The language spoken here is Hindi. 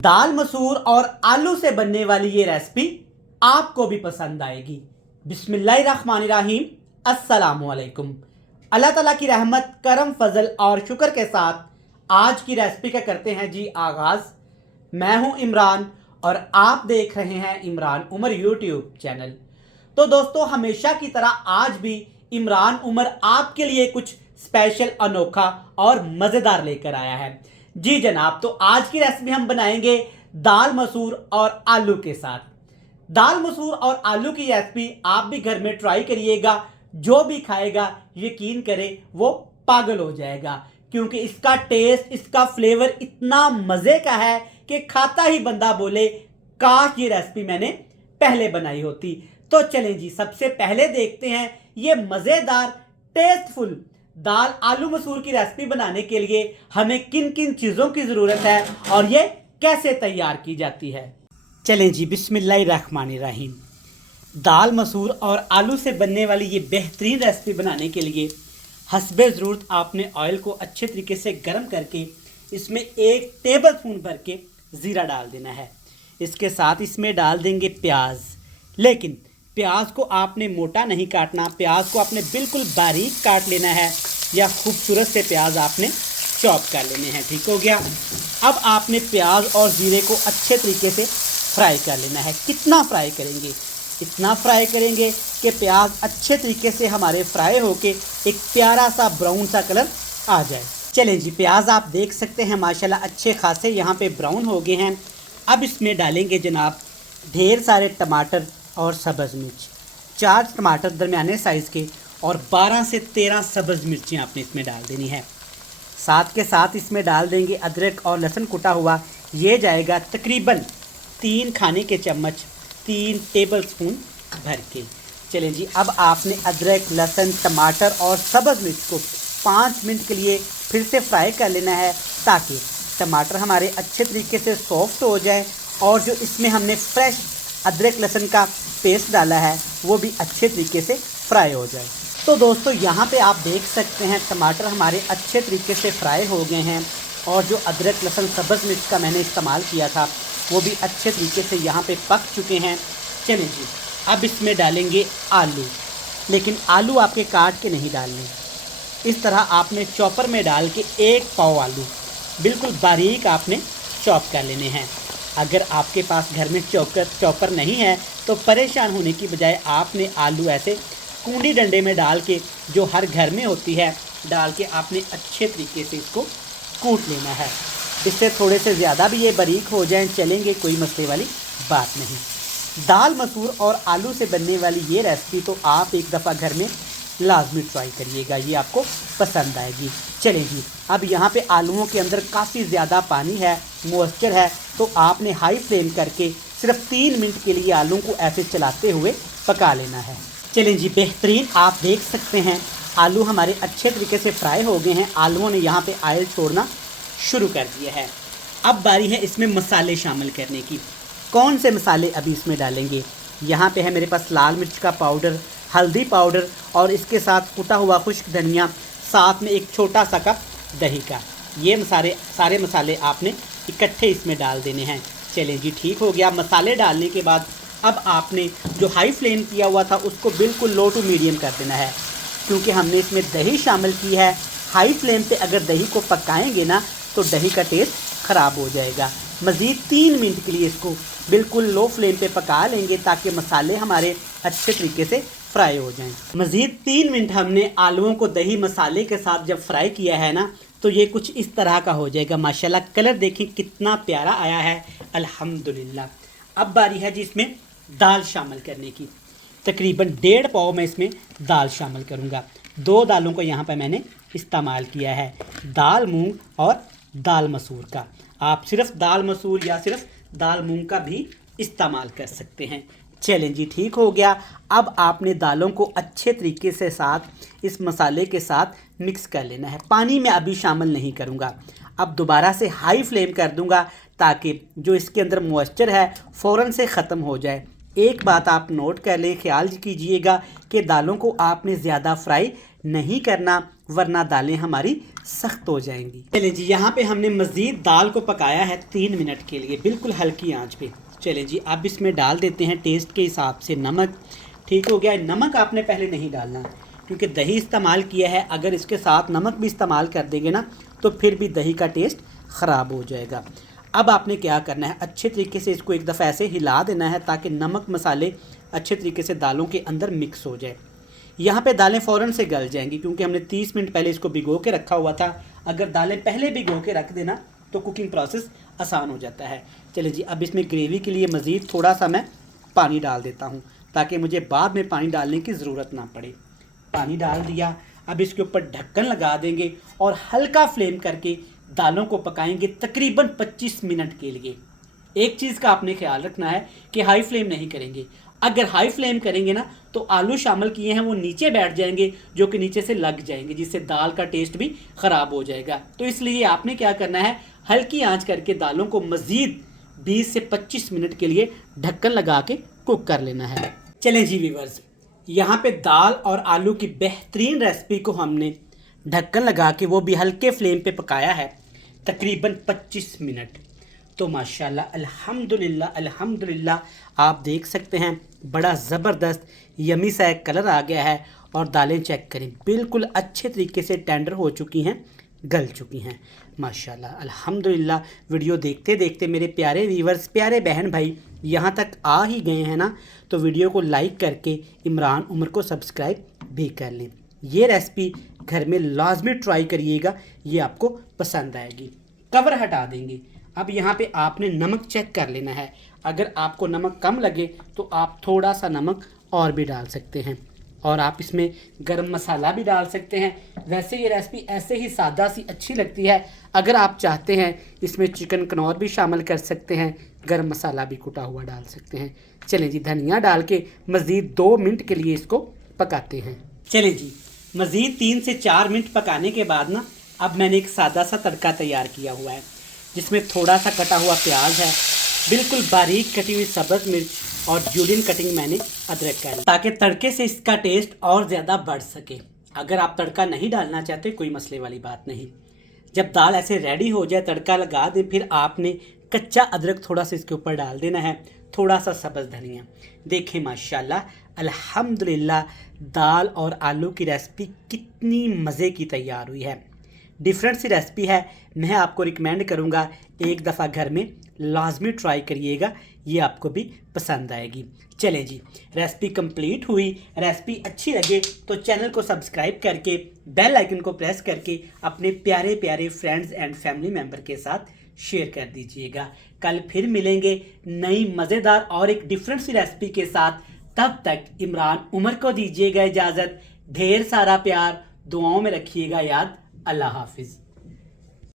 दाल मसूर और आलू से बनने वाली ये रेसिपी आपको भी पसंद आएगी। बिस्मिल्लाहिर्रहमानिर्रहीम, अस्सलामुअलैकुम। अल्लाह ताला की रहमत, करम, फजल और शुक्र के साथ आज की रेसिपी का करते हैं जी आगाज। मैं हूं इमरान और आप देख रहे हैं इमरान उमर यूट्यूब चैनल। तो दोस्तों, हमेशा की तरह आज भी इमरान उमर आपके लिए कुछ स्पेशल, अनोखा और मज़ेदार लेकर आया है। जी जनाब, तो आज की रेसिपी हम बनाएंगे दाल मसूर और आलू के साथ। दाल मसूर और आलू की रेसिपी आप भी घर में ट्राई करिएगा। जो भी खाएगा यकीन करे वो पागल हो जाएगा, क्योंकि इसका टेस्ट, इसका फ्लेवर इतना मज़े का है कि खाता ही बंदा बोले काश ये रेसिपी मैंने पहले बनाई होती। तो चलें जी, सबसे पहले देखते हैं ये मज़ेदार टेस्टफुल दाल आलू मसूर की रेसिपी बनाने के लिए हमें किन किन चीज़ों की ज़रूरत है और ये कैसे तैयार की जाती है। चलें जी, बिस्मिल्लाहिर्रहमानिर्रहीम। दाल मसूर और आलू से बनने वाली ये बेहतरीन रेसिपी बनाने के लिए हस्बे ज़रूरत आपने ऑयल को अच्छे तरीके से गर्म करके इसमें 1 टेबल स्पून भर के ज़ीरा डाल देना है। इसके साथ इसमें डाल देंगे प्याज, लेकिन प्याज को आपने मोटा नहीं काटना, प्याज को आपने बिल्कुल बारीक काट लेना है या खूबसूरत से प्याज आपने चॉप कर लेने हैं। ठीक हो गया। अब आपने प्याज और ज़ीरे को अच्छे तरीके से फ्राई कर लेना है। कितना फ्राई करेंगे? इतना फ्राई करेंगे कि प्याज अच्छे तरीके से हमारे फ्राई होके एक प्यारा सा ब्राउन सा कलर आ जाए। चलें जी, प्याज आप देख सकते हैं माशाल्लाह अच्छे खासे यहाँ पे ब्राउन हो गए हैं। अब इसमें डालेंगे जनाब ढेर सारे टमाटर और सब्ज़ मिर्च। 4 टमाटर दरमियाने साइज़ के और 12 से 13 सब्ज़ मिर्चें आपने इसमें डाल देनी है। साथ के साथ इसमें डाल देंगे अदरक और लहसुन कुटा हुआ। ये जाएगा तकरीबन 3 खाने के चम्मच, 3 टेबल स्पून भर के। चलें जी, अब आपने अदरक, लहसुन, टमाटर और सब्ज़ मिर्च को 5 मिनट के लिए फिर से फ्राई कर लेना है, ताकि टमाटर हमारे अच्छे तरीके से सॉफ्ट हो जाए और जो इसमें हमने फ्रेश अदरक लहसुन का पेस्ट डाला है वो भी अच्छे तरीके से फ्राई हो जाए। तो दोस्तों, यहाँ पे आप देख सकते हैं टमाटर हमारे अच्छे तरीके से फ्राई हो गए हैं और जो अदरक लहसुन सब्ज़ मिर्च का मैंने इस्तेमाल किया था वो भी अच्छे तरीके से यहाँ पे पक चुके हैं। चलें जी, अब इसमें डालेंगे आलू, लेकिन आलू आपके काट के नहीं डालने। इस तरह आपने चॉपर में डाल के 1 पाव आलू बिल्कुल बारीक आपने चॉप कर लेने हैं। अगर आपके पास घर में चॉपर नहीं है तो परेशान होने की बजाय आपने आलू ऐसे कूंडी डंडे में डाल के, जो हर घर में होती है, डाल के आपने अच्छे तरीके से इसको कूट लेना है। इससे थोड़े से ज़्यादा भी ये बारीक हो जाएं चलेंगे, कोई मसले वाली बात नहीं। दाल मसूर और आलू से बनने वाली ये रेसिपी तो आप एक दफ़ा घर में लाजमी ट्राई करिएगा, ये आपको पसंद आएगी। चलें जी, अब यहाँ पे आलूओं के अंदर काफ़ी ज़्यादा पानी है, मॉइस्चर है, तो आपने हाई फ्लेम करके सिर्फ 3 मिनट के लिए आलू को ऐसे चलाते हुए पका लेना है। चलें जी, बेहतरीन आप देख सकते हैं आलू हमारे अच्छे तरीके से फ्राई हो गए हैं। आलूओं ने यहाँ पे ऑयल छोड़ना शुरू कर दिया है। अब बारी है इसमें मसाले शामिल करने की। कौन से मसाले अभी इसमें डालेंगे? यहाँ पे है मेरे पास लाल मिर्च का पाउडर, हल्दी पाउडर और इसके साथ कुटा हुआ खुश्क धनिया, साथ में 1 छोटा सा कप दही का। ये सारे मसाले आपने इकट्ठे इसमें डाल देने हैं। चलें जी, ठीक हो गया। मसाले डालने के बाद अब आपने जो हाई फ्लेम किया हुआ था उसको बिल्कुल लो टू मीडियम कर देना है, क्योंकि हमने इसमें दही शामिल की है। हाई फ्लेम पे अगर दही को पकाएंगे ना तो दही का टेस्ट ख़राब हो जाएगा। मज़ीद 3 मिनट के लिए इसको बिल्कुल लो फ्लेम पे पका लेंगे, ताकि मसाले हमारे अच्छे तरीके से फ्राई हो जाएं। मज़ीद 3 मिनट हमने आलूओं को दही मसाले के साथ जब फ्राई किया है ना, तो ये कुछ इस तरह का हो जाएगा। माशाल्लाह कलर देखिए कितना प्यारा आया है, अल्हम्दुलिल्लाह। अब बारी है जी इसमें दाल शामिल करने की। तकरीबन 1.5 पाव मैं इसमें दाल शामिल करूँगा। 2 दालों को यहाँ पर मैंने इस्तेमाल किया है, दाल मूंग और दाल मसूर का। आप सिर्फ दाल मसूर या सिर्फ दाल मूंग का भी इस्तेमाल कर सकते हैं। चलें जी, ठीक हो गया। अब आपने दालों को अच्छे तरीके से साथ इस मसाले के साथ मिक्स कर लेना है। पानी में अभी शामिल नहीं करूँगा। अब दोबारा से हाई फ्लेम कर दूँगा, ताकि जो इसके अंदर मॉइस्चर है फ़ौरन से ख़त्म हो जाए। एक बात आप नोट कर लें, ख्याल कीजिएगा कि दालों को आपने ज़्यादा फ्राई नहीं करना, वरना दालें हमारी सख्त हो जाएंगी। चलें जी, यहाँ पे हमने मज़ीद दाल को पकाया है 3 मिनट के लिए, बिल्कुल हल्की आंच पे। चलें जी, अब इसमें डाल देते हैं टेस्ट के हिसाब से नमक। ठीक हो गया। नमक आपने पहले नहीं डालना क्योंकि दही इस्तेमाल किया है, अगर इसके साथ नमक भी इस्तेमाल कर देंगे ना तो फिर भी दही का टेस्ट ख़राब हो जाएगा। अब आपने क्या करना है, अच्छे तरीके से इसको एक दफ़ा ऐसे हिला देना है ताकि नमक मसाले अच्छे तरीके से दालों के अंदर मिक्स हो जाए। यहाँ पे दालें फ़ौरन से गल जाएंगी क्योंकि हमने 30 मिनट पहले इसको भिगो के रखा हुआ था। अगर दालें पहले भिगो के रख देना तो कुकिंग प्रोसेस आसान हो जाता है। चलिए जी, अब इसमें ग्रेवी के लिए मज़ीद थोड़ा सा मैं पानी डाल देता हूँ ताकि मुझे बाद में पानी डालने की ज़रूरत ना पड़े। पानी डाल दिया। अब इसके ऊपर ढक्कन लगा देंगे और हल्का फ्लेम करके दालों को पकाएंगे तकरीबन 25 मिनट के लिए। एक चीज़ का आपने ख्याल रखना है कि हाई फ्लेम नहीं करेंगे। अगर हाई फ्लेम करेंगे ना तो आलू शामिल किए हैं वो नीचे बैठ जाएंगे, जो कि नीचे से लग जाएंगे, जिससे दाल का टेस्ट भी ख़राब हो जाएगा। तो इसलिए आपने क्या करना है, हल्की आंच करके दालों को मज़ीद 20 से 25 मिनट के लिए ढक्कन लगा के कुक कर लेना है। चलें जी व्यूअर्स, यहाँ पे दाल और आलू की बेहतरीन रेसिपी को हमने ढक्कन लगा के वो भी हल्के फ्लेम पे पकाया है तकरीबन 25 मिनट। तो माशाल्लाह अल्हम्दुलिल्लाह अल्हम्दुलिल्लाह, आप देख सकते हैं बड़ा ज़बरदस्त यमी सा एक कलर आ गया है। और दालें चेक करें, बिल्कुल अच्छे तरीके से टेंडर हो चुकी हैं, गल चुकी हैं माशाल्लाह अल्हम्दुलिल्लाह। वीडियो देखते देखते मेरे प्यारे व्यूअर्स, प्यारे बहन भाई यहाँ तक आ ही गए हैं ना, तो वीडियो को लाइक करके इमरान उमर को सब्सक्राइब भी कर लें। ये रेसिपी घर में लाजमी ट्राई करिएगा, ये आपको पसंद आएगी। कवर हटा देंगे। अब यहाँ पे आपने नमक चेक कर लेना है। अगर आपको नमक कम लगे तो आप थोड़ा सा नमक और भी डाल सकते हैं, और आप इसमें गरम मसाला भी डाल सकते हैं। वैसे ये रेसिपी ऐसे ही सादा सी अच्छी लगती है। अगर आप चाहते हैं इसमें चिकन कनौर भी शामिल कर सकते हैं, गरम मसाला भी कुटा हुआ डाल सकते हैं। चलें जी, धनिया डाल के मज़ीद 2 मिनट के लिए इसको पकाते हैं। चलें जी, मज़ीद 3 से 4 मिनट पकाने के बाद ना, अब मैंने एक सादा सा तड़का तैयार किया हुआ है, जिसमें थोड़ा सा कटा हुआ प्याज है, बिल्कुल बारीक कटी हुई सब्ज़ मिर्च और जूलियन कटिंग मैंने अदरक का, ताकि तड़के से इसका टेस्ट और ज़्यादा बढ़ सके। अगर आप तड़का नहीं डालना चाहते कोई मसले वाली बात नहीं। जब दाल ऐसे रेडी हो जाए, तड़का लगा दें, फिर आपने कच्चा अदरक थोड़ा सा इसके ऊपर डाल देना है, थोड़ा सा सब्ज़ धनिया। देखें माशाल्लाह अल्हम्दुलिल्लाह, दाल और आलू की रेसिपी कितनी मज़े की तैयार हुई है। डिफरेंट सी रेसिपी है, मैं आपको रिकमेंड करूँगा एक दफ़ा घर में लाजमी ट्राई करिएगा, ये आपको भी पसंद आएगी। चलें जी, रेसिपी कंप्लीट हुई। रेसिपी अच्छी लगे तो चैनल को सब्सक्राइब करके बेल आइकन को प्रेस करके अपने प्यारे प्यारे फ्रेंड्स एंड फैमिली मेम्बर के साथ शेयर कर दीजिएगा। कल फिर मिलेंगे नई मज़ेदार और एक डिफरेंट सी रेसिपी के साथ। तब तक इमरान उमर को दीजिएगा इजाज़त। ढेर सारा प्यार, दुआओं में रखिएगा याद। अल्लाह हाफिज़।